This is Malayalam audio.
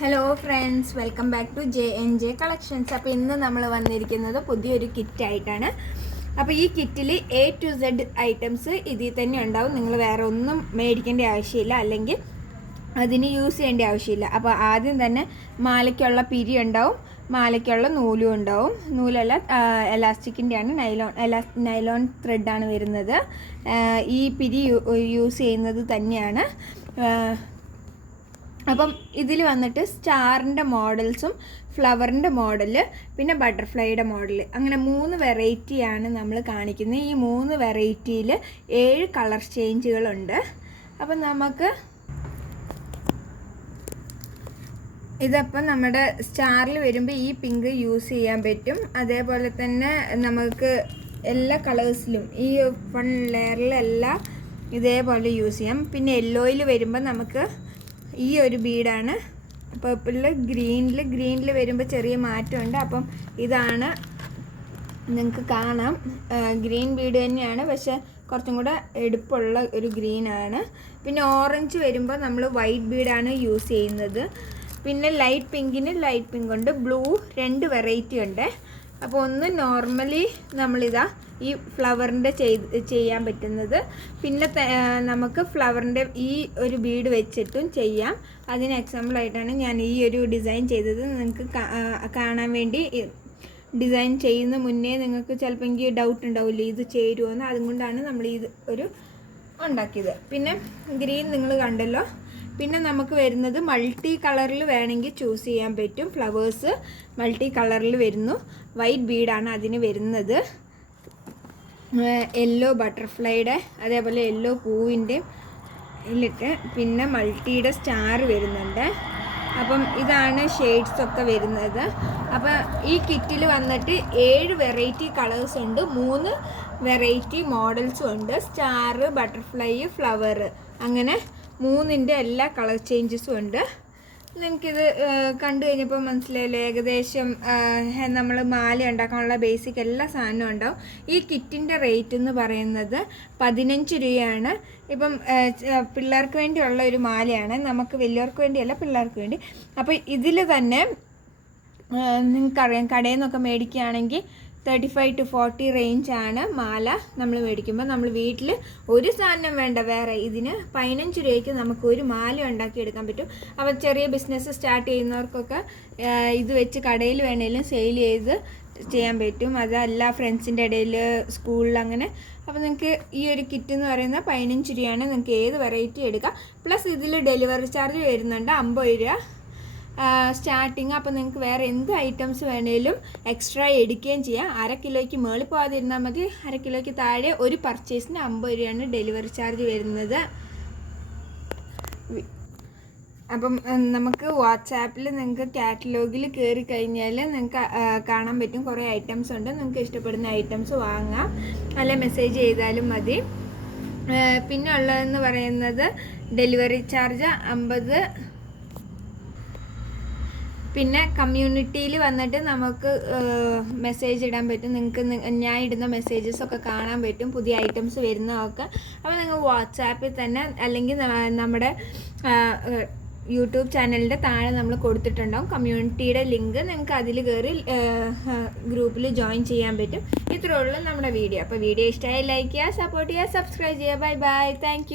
Hello friends welcome back to J N J collections അപ്പോൾ ഇന്ന് നമ്മൾ വന്നിരിക്കുന്നത് പുതിയൊരു കിറ്റായിട്ടാണ് അപ്പോൾ ഈ കിറ്റിൽ എ ടു സെഡ് ഐറ്റംസ് ഇതിൽ തന്നെ ഉണ്ടാവും. നിങ്ങൾ വേറെ ഒന്നും മേടിക്കേണ്ട ആവശ്യമില്ല. അല്ലെങ്കിൽ അതിന് യൂസ് ചെയ്യേണ്ട ആവശ്യമില്ല. അപ്പോൾ ആദ്യം തന്നെ മാലയ്ക്കുള്ള പിരി ഉണ്ടാവും. മാലയ്ക്കുള്ള നൂലും ഉണ്ടാവും. നൂലല്ല എലാസ്റ്റിക്കിന്റെയാണ് നൈലോൺ എലാ നൈലോൺ ത്രെഡാണ് വരുന്നത്. ഈ പിരി യൂസ് ചെയ്യുന്നത് തന്നെയാണ്. അപ്പം ഇതിൽ വന്നിട്ട് സ്റ്റാറിന്റെ മോഡൽസും ഫ്ലവറിന്റെ മോഡൽ പിന്നെ ബട്ടർഫ്ലൈയുടെ മോഡൽ അങ്ങനെ മൂന്ന് വെറൈറ്റിയാണ് നമ്മൾ കാണിക്കുന്നത്. ഈ മൂന്ന് വെറൈറ്റിയിൽ ഏഴ് കളർ ചേഞ്ചുകളുണ്ട്. അപ്പം നമുക്ക് ഇതപ്പം നമ്മുടെ സ്റ്റാറിൽ വരുമ്പോൾ ഈ പിങ്ക് യൂസ് ചെയ്യാൻ പറ്റും. അതേപോലെ തന്നെ നമുക്ക് എല്ലാ കളേഴ്സിലും ഈ വൺ ലെയറിലെല്ലാം ഇതേപോലെ യൂസ് ചെയ്യാം. പിന്നെ യെല്ലോയിൽ വരുമ്പോൾ നമുക്ക് ഈ ഒരു ബീഡാണ്. പർപ്പിളിൽ ഗ്രീനിൽ ഗ്രീനിൽ വരുമ്പോൾ ചെറിയ മാറ്റമുണ്ട്. അപ്പം ഇതാണ് നിങ്ങൾക്ക് കാണാം. ഗ്രീൻ ബീഡ് തന്നെയാണ്. പക്ഷെ കുറച്ചും കൂടെ എടുപ്പുള്ള ഒരു ഗ്രീനാണ്. പിന്നെ ഓറഞ്ച് വരുമ്പോൾ നമ്മൾ വൈറ്റ് ബീഡാണ് യൂസ് ചെയ്യുന്നത്. പിന്നെ ലൈറ്റ് പിങ്കിന് ലൈറ്റ് പിങ്ക് ഉണ്ട്. ബ്ലൂ രണ്ട് വെറൈറ്റി ഉണ്ട്. അപ്പോൾ ഒന്ന് നോർമലി നമ്മളിതാ ഈ ഫ്ലവറിന്റെ ചെയ്ത് ചെയ്യാൻ പറ്റുന്നത്. പിന്നെ നമുക്ക് ഫ്ലവറിന്റെ ഈ ഒരു ബീഡ് വെച്ചിട്ടും ചെയ്യാം. അതിന് എക്സാമ്പിളായിട്ടാണ് ഞാൻ ഈ ഒരു ഡിസൈൻ ചെയ്തത്. നിങ്ങൾക്ക് കാണാൻ വേണ്ടി ഡിസൈൻ ചെയ്യുന്ന മുന്നേ നിങ്ങൾക്ക് ചിലപ്പോൾ എനിക്ക് ഡൗട്ട് ഉണ്ടാവില്ലേ? ഇത് ചേരുമോയെന്ന് അതുകൊണ്ടാണ് നമ്മൾ ഇത് ഒരു ഉണ്ടാക്കിയത്. പിന്നെ ഗ്രീൻ നിങ്ങൾ കണ്ടല്ലോ. പിന്നെ നമുക്ക് വരുന്നത് മൾട്ടി കളറിൽ വേണമെങ്കിൽ ചൂസ് ചെയ്യാൻ പറ്റും. ഫ്ലവേഴ്സ് മൾട്ടി കളറിൽ വരുന്നു. വൈറ്റ് ബീഡാണ് അതിന് വരുന്നത്. യെല്ലോ ബട്ടർഫ്ലൈയുടെ അതേപോലെ യെല്ലോ പൂവിന്റെ ഇതിലിട്ട് പിന്നെ മൾട്ടിയുടെ സ്റ്റാർ വരുന്നുണ്ട്. അപ്പം ഇതാണ് ഷെയ്ഡ്സ് ഒക്കെ വരുന്നത്. അപ്പം ഈ കിറ്റിൽ വന്നിട്ട് ഏഴ് വെറൈറ്റി കളേഴ്സ് ഉണ്ട് മൂന്ന് വെറൈറ്റി മോഡൽസും ഉണ്ട്. സ്റ്റാർ ബട്ടർഫ്ലൈ ഫ്ലവർ അങ്ങനെ മൂന്നിന്റെ എല്ലാ കളർ ചേഞ്ചസും ഉണ്ട്. നിങ്ങൾക്കിത് കണ്ടു കഴിഞ്ഞപ്പോൾ മനസ്സിലായില്ലേ? ഏകദേശം നമ്മൾ മാല ഉണ്ടാക്കാനുള്ള ബേസിക് എല്ലാ സാധനവും ഉണ്ടാവും. ഈ കിറ്റിന്റെ റേറ്റ് എന്ന് പറയുന്നത് പതിനഞ്ച് രൂപയാണ്. ഇപ്പം പിള്ളേർക്ക് വേണ്ടിയുള്ള ഒരു മാലയാണ്. നമുക്ക് വലിയവർക്ക് വേണ്ടിയല്ല പിള്ളേർക്ക് വേണ്ടി. അപ്പോൾ ഇതിൽ തന്നെ നിങ്ങൾക്കറിയാം കടയിൽ നിന്നൊക്കെ മേടിക്കുകയാണെങ്കിൽ തേർട്ടി ഫൈവ് ടു ഫോർട്ടി റേഞ്ചാണ് മാല നമ്മൾ മേടിക്കുമ്പോൾ. നമ്മൾ വീട്ടിൽ ഒരു സാധനം വേണ്ട വേറെ ഇതിന് പതിനഞ്ച് രൂപയ്ക്ക് നമുക്ക് ഒരു മാല ഉണ്ടാക്കിയെടുക്കാൻ പറ്റും. അപ്പോൾ ചെറിയ ബിസിനസ് സ്റ്റാർട്ട് ചെയ്യുന്നവർക്കൊക്കെ ഇത് വെച്ച് കടയിൽ വേണേലും സെയിൽ ചെയ്ത് ചെയ്യാൻ പറ്റും. അതല്ല ഫ്രണ്ട്സിന്റെ ഇടയിൽ സ്കൂളിൽ അങ്ങനെ. അപ്പോൾ നിങ്ങൾക്ക് ഈ ഒരു കിറ്റ് എന്ന് പറയുന്നത് പതിനഞ്ച് രൂപയാണ്. നിങ്ങൾക്ക് ഏത് വെറൈറ്റി എടുക്കാം. പ്ലസ് ഇതിൽ ഡെലിവറി ചാർജ് വരുന്നുണ്ട് അമ്പത് രൂപ. സ്റ്റാർട്ടിങ് അപ്പോൾ നിങ്ങൾക്ക് വേറെ എന്ത് ഐറ്റംസ് വേണേലും എക്സ്ട്രാ എടുക്കുകയും ചെയ്യാം. അര കിലോയ്ക്ക് മേളിൽ പോകാതിരുന്നാൽ മതി. അര കിലോയ്ക്ക് താഴെ ഒരു പർച്ചേസിന് അമ്പത് രൂപയാണ് ഡെലിവറി ചാർജ് വരുന്നത്. അപ്പം നമുക്ക് വാട്സാപ്പിൽ നിങ്ങൾക്ക് കാറ്റലോഗിൽ കയറി കഴിഞ്ഞാൽ നിങ്ങൾക്ക് കാണാൻ പറ്റും. കുറേ ഐറ്റംസ് ഉണ്ട്. നിങ്ങൾക്ക് ഇഷ്ടപ്പെടുന്ന ഐറ്റംസ് വാങ്ങാം. അല്ല മെസ്സേജ് ചെയ്താലും മതി. പിന്നെ ഉള്ളതെന്ന് പറയുന്നത് ഡെലിവറി ചാർജ് അമ്പത് പിന്നെ കമ്മ്യൂണിറ്റിയിൽ വന്നിട്ട് നമുക്ക് മെസ്സേജ് ഇടാൻ പറ്റും. നിങ്ങൾക്ക് ഞാൻ ഇടുന്ന മെസ്സേജസ് ഒക്കെ കാണാൻ പറ്റും. പുതിയ ഐറ്റംസ് വരുന്നതൊക്കെ. അപ്പോൾ നിങ്ങൾ വാട്സാപ്പിൽ തന്നെ അല്ലെങ്കിൽ നമ്മുടെ യൂട്യൂബ് ചാനലിന്റെ താഴെ നമ്മൾ കൊടുത്തിട്ടുണ്ടാവും. കമ്മ്യൂണിറ്റിയുടെ ലിങ്ക് നിങ്ങൾക്ക് അതിൽ കയറി ഗ്രൂപ്പിൽ ജോയിൻ ചെയ്യാൻ പറ്റും. ഇത്രയേ ഉള്ളൂ നമ്മുടെ വീഡിയോ അപ്പോൾ വീഡിയോ ഇഷ്ടമായി ലൈക്ക് ചെയ്യുക സപ്പോർട്ട് ചെയ്യുക സബ്സ്ക്രൈബ് ചെയ്യുക. Bye bye thank